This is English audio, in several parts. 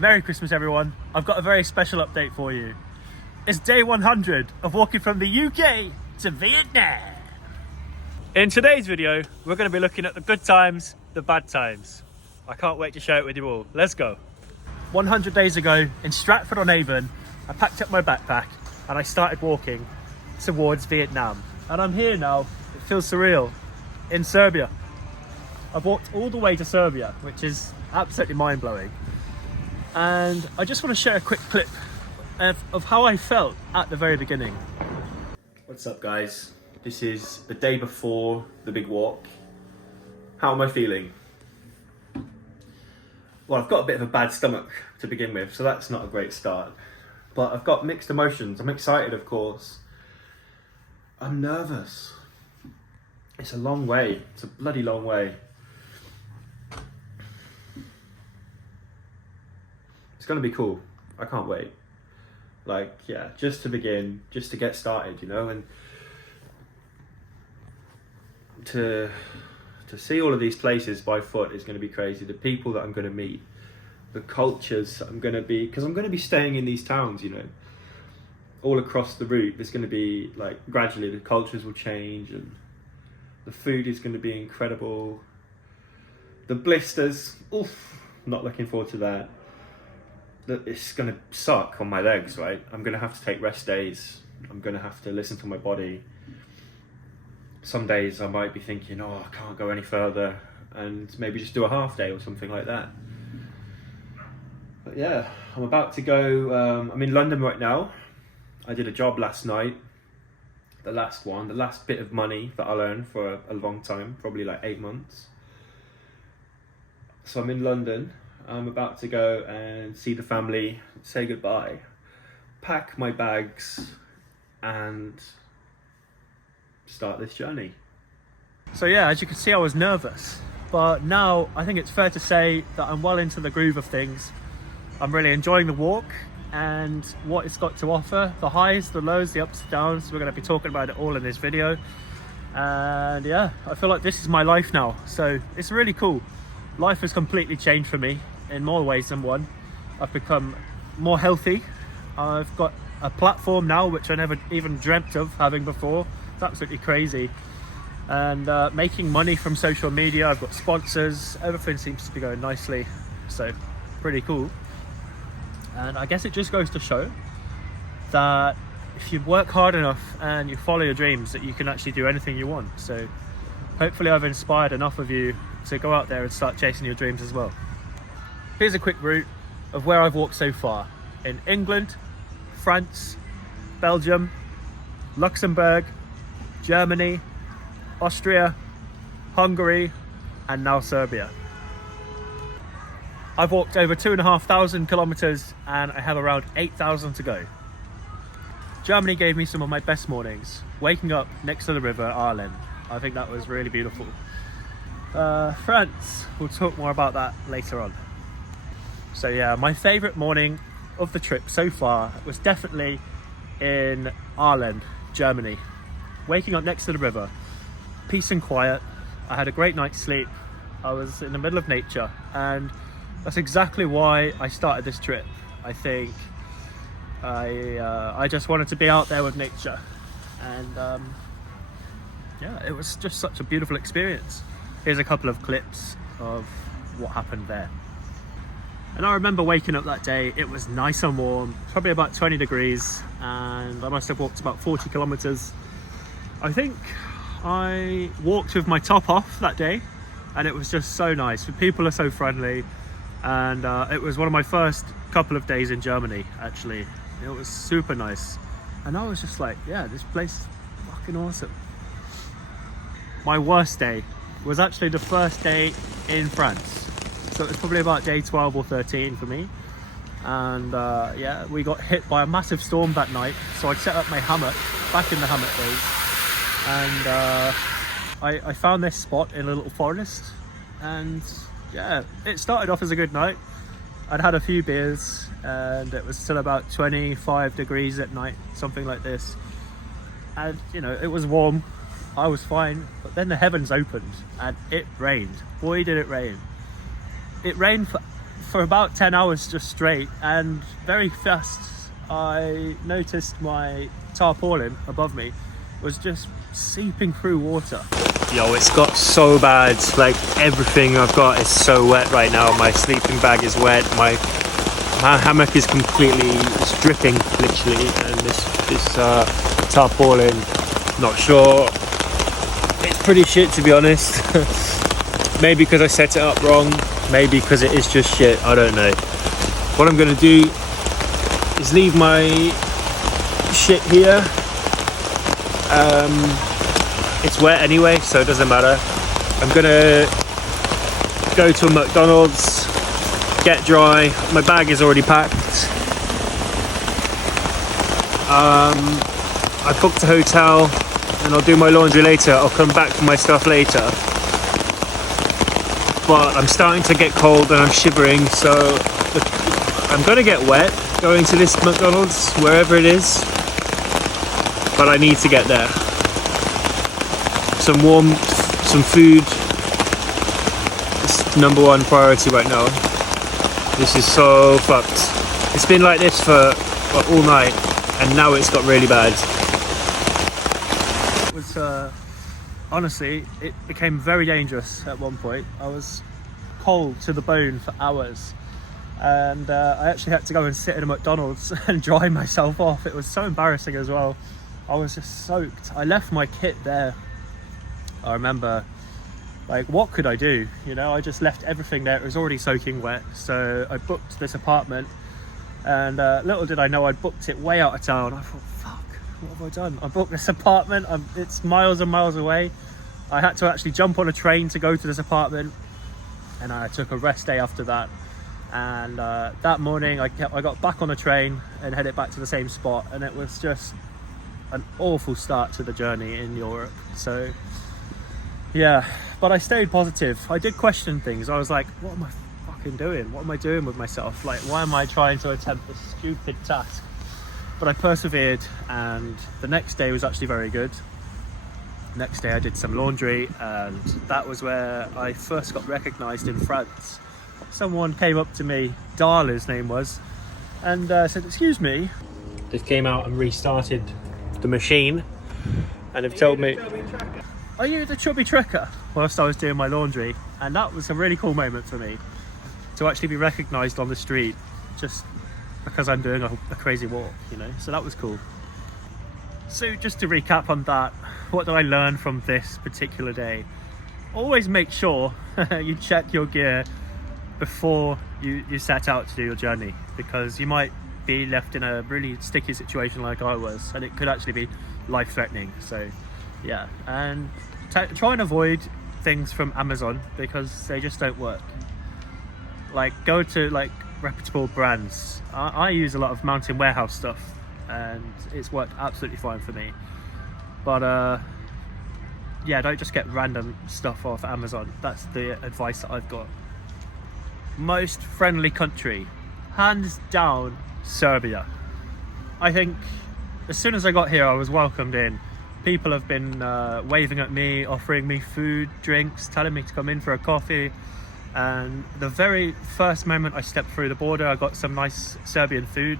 Merry Christmas everyone. I've got a very special update for you. It's day 100 of walking from the UK to Vietnam. In today's video, we're going to be looking at the good times, the bad times. I can't wait to share it with you all. Let's go. 100 days ago in Stratford-on-Avon, I packed up my backpack and I started walking towards Vietnam. And I'm here now, it feels surreal, in Serbia. I've walked all the way to Serbia, which is absolutely mind-blowing. And I just want to share a quick clip of how I felt at the very beginning. What's up guys? This is the day before the big walk. How am I feeling? Well, I've got a bit of a bad stomach to begin with, so that's not a great start. But I've got mixed emotions. I'm excited, of course. I'm nervous. It's a long way. It's a bloody long way. It's gonna be cool. I can't wait. Like, yeah, just to begin, just to get started, you know, and to see all of these places by foot is going to be crazy. The people that I'm going to meet, the cultures I'm going to be, because I'm going to be staying in these towns, you know, all across the route. There's going to be, like, gradually the cultures will change and the food is going to be incredible. The blisters, oof, not looking forward to that. It's going to suck on my legs, right? I'm going to have to take rest days. I'm going to have to listen to my body. Some days I might be thinking, oh, I can't go any further, and maybe just do a half day or something like that. But yeah, I'm about to go, I'm in London right now. I did a job last night, the last bit of money that I'll earn for a long time, probably like 8 months. So I'm in London. I'm about to go and see the family, say goodbye, pack my bags, and start this journey. So yeah, as you can see, I was nervous, but now I think it's fair to say that I'm well into the groove of things. I'm really enjoying the walk and what it's got to offer, the highs, the lows, the ups and downs. We're going to be talking about it all in this video. And yeah, I feel like this is my life now, so it's really cool. Life has completely changed for me in more ways than one. I've become more healthy. I've got a platform now which I never even dreamt of having before. It's absolutely crazy. And making money from social media. I've got sponsors. Everything seems to be going nicely. So pretty cool. And I guess it just goes to show that if you work hard enough and you follow your dreams, that you can actually do anything you want. So hopefully I've inspired enough of you to go out there and start chasing your dreams as well. Here's a quick route of where I've walked so far. In England, France, Belgium, Luxembourg, Germany, Austria, Hungary, and now Serbia. I've walked over 2,500 kilometers and I have around 8,000 to go. Germany gave me some of my best mornings, waking up next to the river Arlen. I think that was really beautiful. France, we'll talk more about that later on. So yeah, my favorite morning of the trip so far was definitely in Arlen, Germany. Waking up next to the river, peace and quiet. I had a great night's sleep. I was in the middle of nature, and that's exactly why I started this trip. I think I just wanted to be out there with nature, and yeah, it was just such a beautiful experience. Here's a couple of clips of what happened there. And I remember waking up that day, it was nice and warm, probably about 20 degrees, and I must have walked about 40 kilometers. I think I walked with my top off that day, and it was just so nice. The people are so friendly, and it was one of my first couple of days in Germany, actually. It was super nice. And I was just like, yeah, this place is fucking awesome. My worst day was actually the first day in France. So it was probably about day 12 or 13 for me. And yeah, we got hit by a massive storm that night. So I set up my hammock, back in the hammock days. And I found this spot in a little forest. And yeah, it started off as a good night. I'd had a few beers and it was still about 25 degrees at night, something like this. And you know, it was warm. I was fine, but then the heavens opened and it rained. Boy, did it rain. It rained for for about 10 hours just straight, and very fast I noticed my tarpaulin above me was just seeping through water. Yo, it's got so bad, like everything I've got is so wet right now. My sleeping bag is wet, my hammock is completely dripping literally, and this tarpaulin, not sure, it's pretty shit to be honest. Maybe because I set it up wrong, maybe because it is just shit, I don't know. What I'm gonna do is leave my shit here. It's wet anyway, so it doesn't matter. I'm gonna go to a McDonald's, get dry. My bag is already packed. I booked a hotel and I'll do my laundry later. I'll come back for my stuff later. But I'm starting to get cold and I'm shivering, so I'm gonna get wet going to this McDonald's, wherever it is. But I need to get there. Some warmth, some food. It's number one priority right now. This is so fucked. It's been like this for all night, and now it's got really bad. It was honestly, it became very dangerous at one point. I was cold to the bone for hours, and I actually had to go and sit in a McDonald's and dry myself off. It was so embarrassing as well. I was just soaked. I left my kit there. I remember, like, what could I do? You know, I just left everything there. It was already soaking wet. So I booked this apartment, and little did I know I'd booked it way out of town. I thought, fuck, what have I done? I booked this apartment. It's miles and miles away. I had to actually jump on a train to go to this apartment, and I took a rest day after that. And that morning I got back on the train and headed back to the same spot, and it was just an awful start to the journey in Europe. So yeah, but I stayed positive. I did question things. I was like, what am I fucking doing? What am I doing with myself? Like, why am I trying to attempt this stupid task? But I persevered, and the next day was actually very good. Next day I did some laundry, and that was where I first got recognized in France. Someone came up to me, Dal his name was, and said, excuse me. They came out and restarted the machine, and have told me, are you the chubby trekker? Whilst I was doing my laundry. And that was a really cool moment for me, to actually be recognized on the street just because I'm doing a crazy walk, you know. So that was cool. So just to recap on that, what did I learn from this particular day? Always make sure you check your gear before you set out to do your journey, because you might be left in a really sticky situation like I was, and it could actually be life-threatening. So yeah, and try and avoid things from Amazon, because they just don't work. Like, go to like reputable brands. I use a lot of Mountain Warehouse stuff, and it's worked absolutely fine for me. But yeah, don't just get random stuff off Amazon. That's the advice that I've got. Most friendly country, hands down, Serbia. I think as soon as I got here, I was welcomed in. People have been waving at me, offering me food, drinks, telling me to come in for a coffee. And the very first moment I stepped through the border, I got some nice Serbian food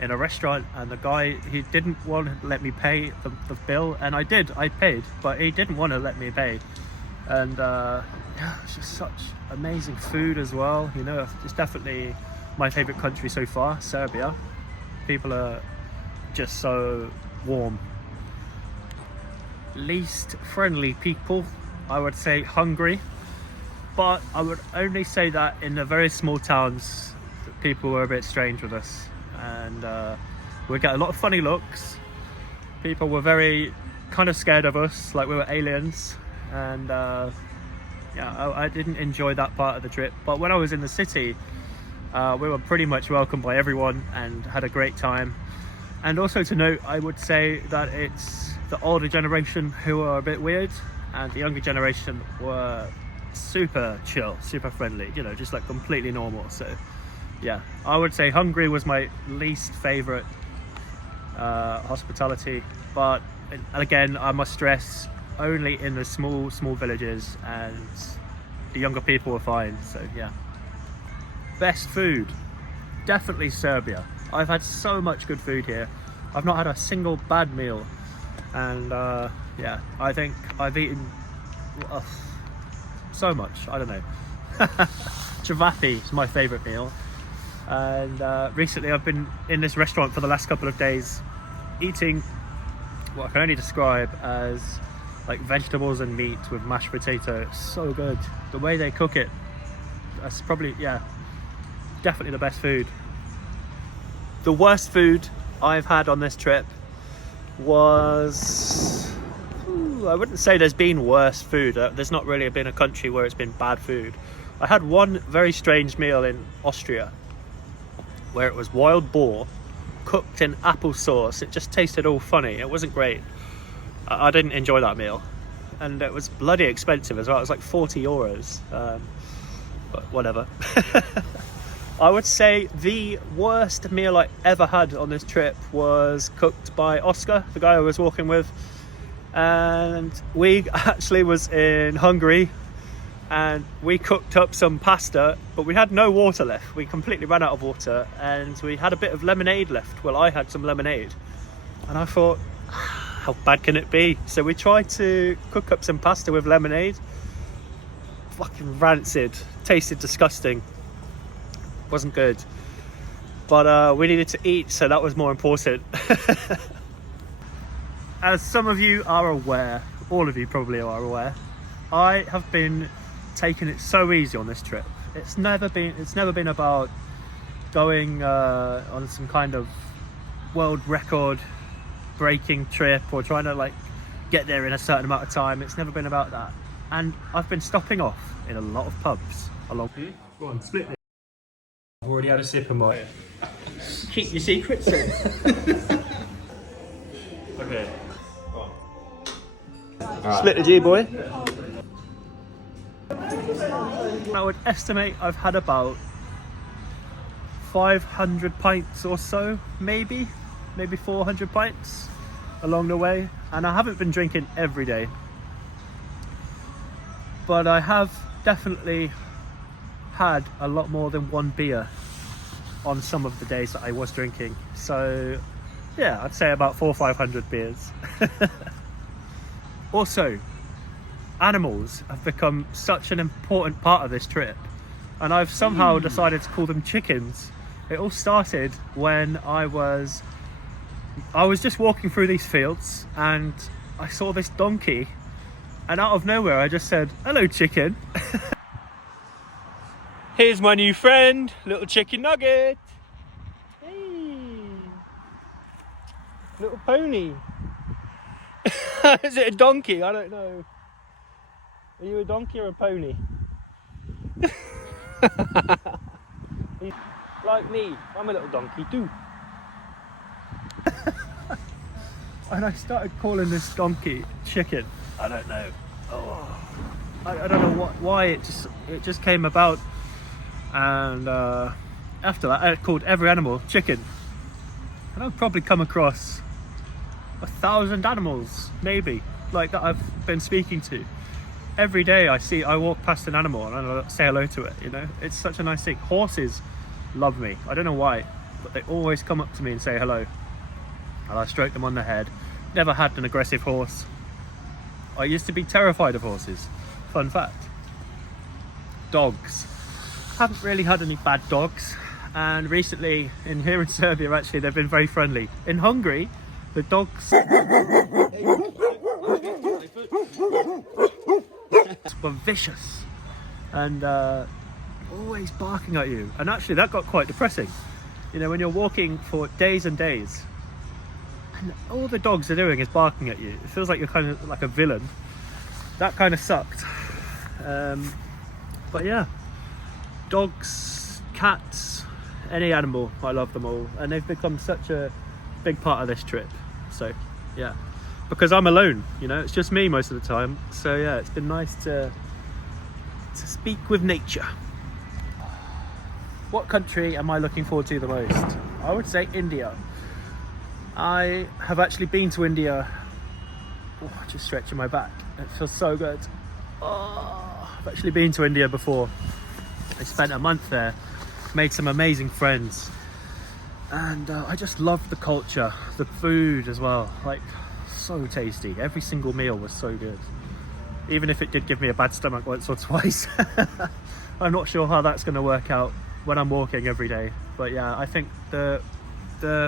in a restaurant, and the guy, he didn't want to let me pay the bill, and I paid, but he didn't want to let me pay. And yeah, it's just such amazing food as well. You know, it's definitely my favorite country so far, Serbia. People are just so warm. Least friendly people, I would say Hungary, but I would only say that in the very small towns, people were a bit strange with us, and we get a lot of funny looks. People were very kind of scared of us, like we were aliens, and yeah, I didn't enjoy that part of the trip. But when I was in the city, we were pretty much welcomed by everyone and had a great time. And also to note, I would say that it's the older generation who are a bit weird, and the younger generation were super chill, super friendly, you know, just like completely normal. So yeah, I would say Hungary was my least favorite hospitality, but again, I must stress, only in the small villages, and the younger people were fine. So yeah. best food, definitely Serbia. I've had so much good food here. I've not had a single bad meal, and yeah, I think I've eaten so much. I don't know. Chavathi is my favourite meal, and recently I've been in this restaurant for the last couple of days eating what I can only describe as like vegetables and meat with mashed potato. It's so good. The way they cook it, that's probably, yeah, definitely the best food. The worst food I've had on this trip was, I wouldn't say there's been worse food. There's not really been a country where it's been bad food. I had one very strange meal in Austria where it was wild boar cooked in applesauce. It just tasted all funny. It wasn't great. I didn't enjoy that meal, and it was bloody expensive as well. It was like 40 euros, but whatever. I would say the worst meal I ever had on this trip was cooked by Oscar, the guy I was walking with, and we actually was in Hungary, and we cooked up some pasta, but we had no water left. We completely ran out of water, and we had a bit of lemonade left. Well, I had some lemonade, and I thought, how bad can it be? So we tried to cook up some pasta with lemonade. Fucking rancid, tasted disgusting, wasn't good, but we needed to eat, so that was more important. As some of you are aware, all of you probably are aware, I have been taking it so easy on this trip. It's never been about going on some kind of world record breaking trip or trying to like get there in a certain amount of time. It's never been about that, and I've been stopping off in a lot of pubs along. Go on, split it. I've already had a sip of mine. Keep your secrets in. Okay, go on. Right. Split the G, boy. I would estimate I've had about 500 pints or so, maybe 400 pints along the way, and I haven't been drinking every day, but I have definitely had a lot more than one beer on some of the days that I was drinking. So yeah, I'd say about 400 or 500 beers. Also, animals have become such an important part of this trip, and I've somehow decided to call them chickens. It all started when I was just walking through these fields, and I saw this donkey, and out of nowhere I just said, "Hello, chicken." Here's my new friend, little chicken nugget. Hey, little pony. Is it a donkey? I don't know. Are you a donkey or a pony? Like me, I'm a little donkey too. And I started calling this donkey chicken. I don't know. Oh, I don't know why it just came about. And after that, I called every animal chicken. And I've probably come across 1,000 animals, maybe, like that I've been speaking to. Every day I walk past an animal and I say hello to it, you know? It's such a nice thing. Horses love me. I don't know why, but they always come up to me and say hello. And I stroke them on the head. Never had an aggressive horse. I used to be terrified of horses. Fun fact. Dogs. Haven't really had any bad dogs. And recently, here in Serbia, actually, they've been very friendly. In Hungary, the dogs were vicious and always barking at you, and actually that got quite depressing, you know, when you're walking for days and days and all the dogs are doing is barking at you. It feels like you're kind of like a villain. That kind of sucked. But yeah, dogs, cats, any animal, I love them all, and they've become such a big part of this trip. So yeah, because I'm alone, you know, it's just me most of the time. So yeah, it's been nice to speak with nature. What country am I looking forward to the most? I would say India. I have actually been to India. Oh, just stretching my back. It feels so good. Oh, I've actually been to India before. I spent a month there, made some amazing friends, and I just loved the culture, the food as well, like so tasty. Every single meal was so good, even if it did give me a bad stomach once or twice. I'm not sure how that's going to work out when I'm walking every day, but yeah, I think the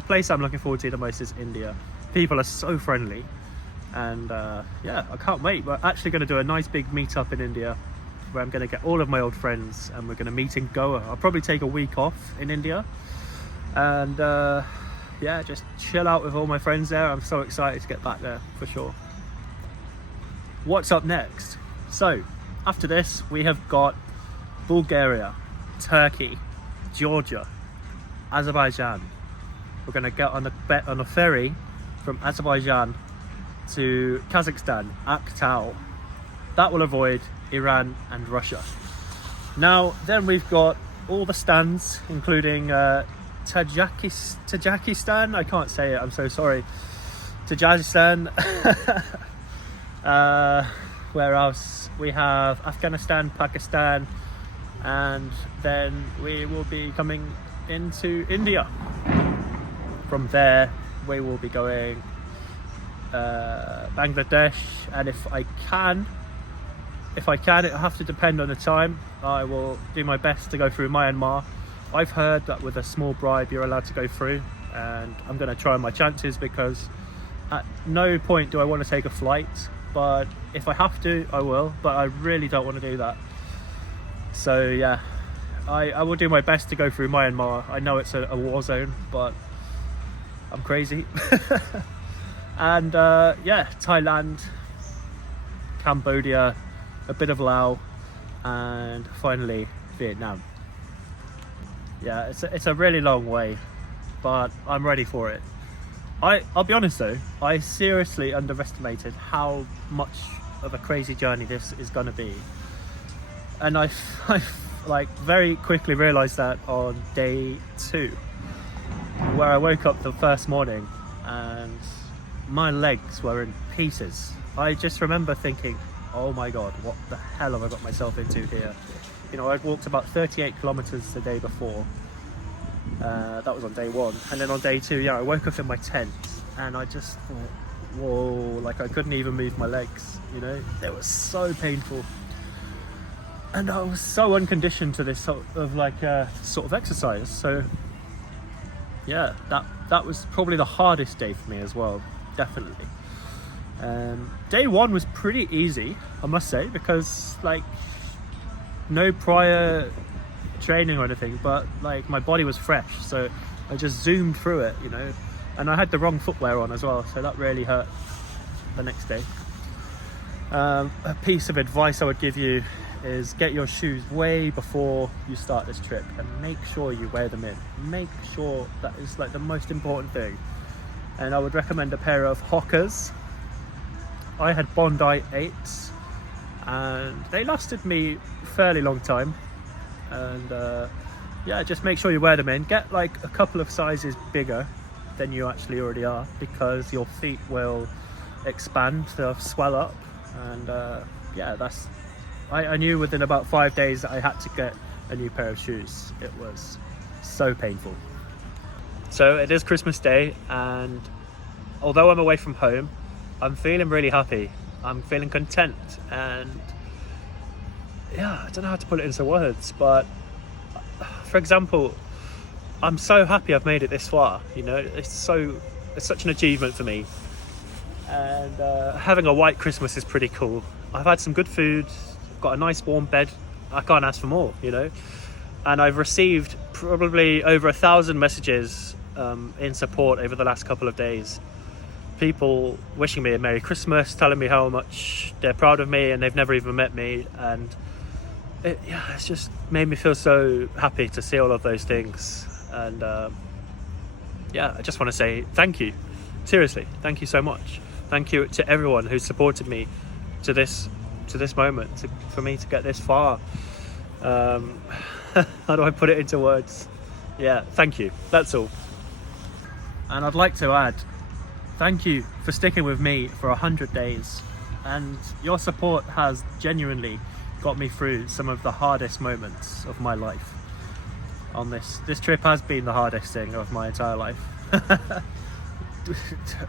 place I'm looking forward to the most is India. People are so friendly, and yeah, I can't wait. We're actually going to do a nice big meetup in India where I'm going to get all of my old friends and we're going to meet in Goa. I'll probably take a week off in India and yeah, just chill out with all my friends there. I'm so excited to get back there for sure. What's up next? So after this we have got Bulgaria, Turkey, Georgia, Azerbaijan. We're going to get on a ferry from Azerbaijan to Kazakhstan, Aktau. That will avoid Iran and Russia. Now then we've got all the stands, including Tajikistan, I can't say it, I'm so sorry. Tajikistan. Where else? We have Afghanistan, Pakistan, and then we will be coming into India. From there we will be going Bangladesh, and if I can, it'll have to depend on the time. I will do my best to go through Myanmar. I've heard that with a small bribe you're allowed to go through, and I'm going to try my chances because at no point do I want to take a flight, but if I have to I will, but I really don't want to do that. So yeah, I will do my best to go through Myanmar. I know it's a war zone, but I'm crazy. And yeah, Thailand, Cambodia, a bit of Laos, and finally Vietnam. Yeah, it's a really long way, but I'm ready for it. I'll be honest though, I seriously underestimated how much of a crazy journey this is going to be, and I like very quickly realized that on day 2, where I woke up the first morning and my legs were in pieces. I just remember thinking, oh my god, what the hell have I got myself into here? You know, I'd walked about 38 kilometers the day before. That was on day 1, and then on day 2, yeah, I woke up in my tent and I just thought, whoa, like I couldn't even move my legs, you know, it was so painful. And I was so unconditioned to this sort of exercise. So yeah, that was probably the hardest day for me as well, definitely. Day 1 was pretty easy, I must say, because like no prior training or anything, but like my body was fresh, so I just zoomed through it, you know, and I had the wrong footwear on as well, so that really hurt the next day. A piece of advice I would give you is get your shoes way before you start this trip and make sure you wear them in. Make sure that is like the most important thing. And I would recommend a pair of Hokas. I had Bondi 8s and they lasted me a fairly long time. And yeah, just make sure you wear them in. Get like a couple of sizes bigger than you actually already are, because your feet will expand, they'll swell up. And yeah, I knew within about 5 days that I had to get a new pair of shoes. It was so painful. So it is Christmas Day, and although I'm away from home, I'm feeling really happy. I'm feeling content, and yeah, I don't know how to put it into words, but for example, I'm so happy I've made it this far. You know, it's such an achievement for me, and having a white Christmas is pretty cool. I've had some good food, got a nice warm bed. I can't ask for more, you know. And I've received probably over 1,000 messages in support over the last couple of days. People wishing me a Merry Christmas, telling me how much they're proud of me and they've never even met me, and it's just made me feel so happy to see all of those things. And yeah, I just want to say thank you. Seriously, thank you so much. Thank you to everyone who's supported me to this moment, for me to get this far. How do I put it into words? Yeah, thank you, that's all. And I'd like to add, thank you for sticking with me for 100 days, and your support has genuinely got me through some of the hardest moments of my life. on this. This trip has been the hardest thing of my entire life.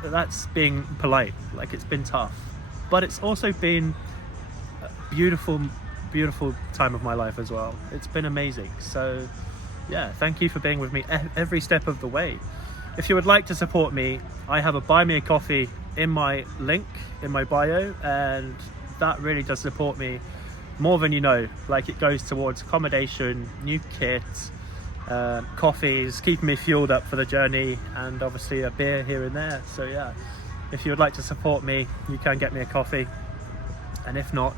That's being polite. Like, it's been tough, but it's also been a beautiful time of my life as well. It's been amazing. So yeah, thank you for being with me every step of the way. If you would like to support me, I have a buy me a coffee in my link in my bio, and that really does support me more than you know. Like, it goes towards accommodation, new kit, coffees, keeping me fueled up for the journey, and obviously a beer here and there. So yeah, if you would like to support me, you can get me a coffee, and if not,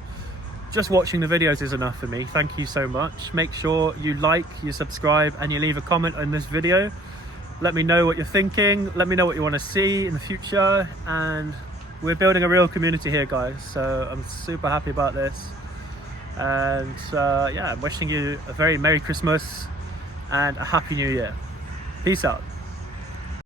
just watching the videos is enough for me. Thank you so much. Make sure you like, you subscribe, and you leave a comment on this video. Let me know what you're thinking, let me know what you want to see in the future, and we're building a real community here, guys, so I'm super happy about this. And yeah, I'm wishing you a very Merry Christmas and a Happy New Year. Peace out.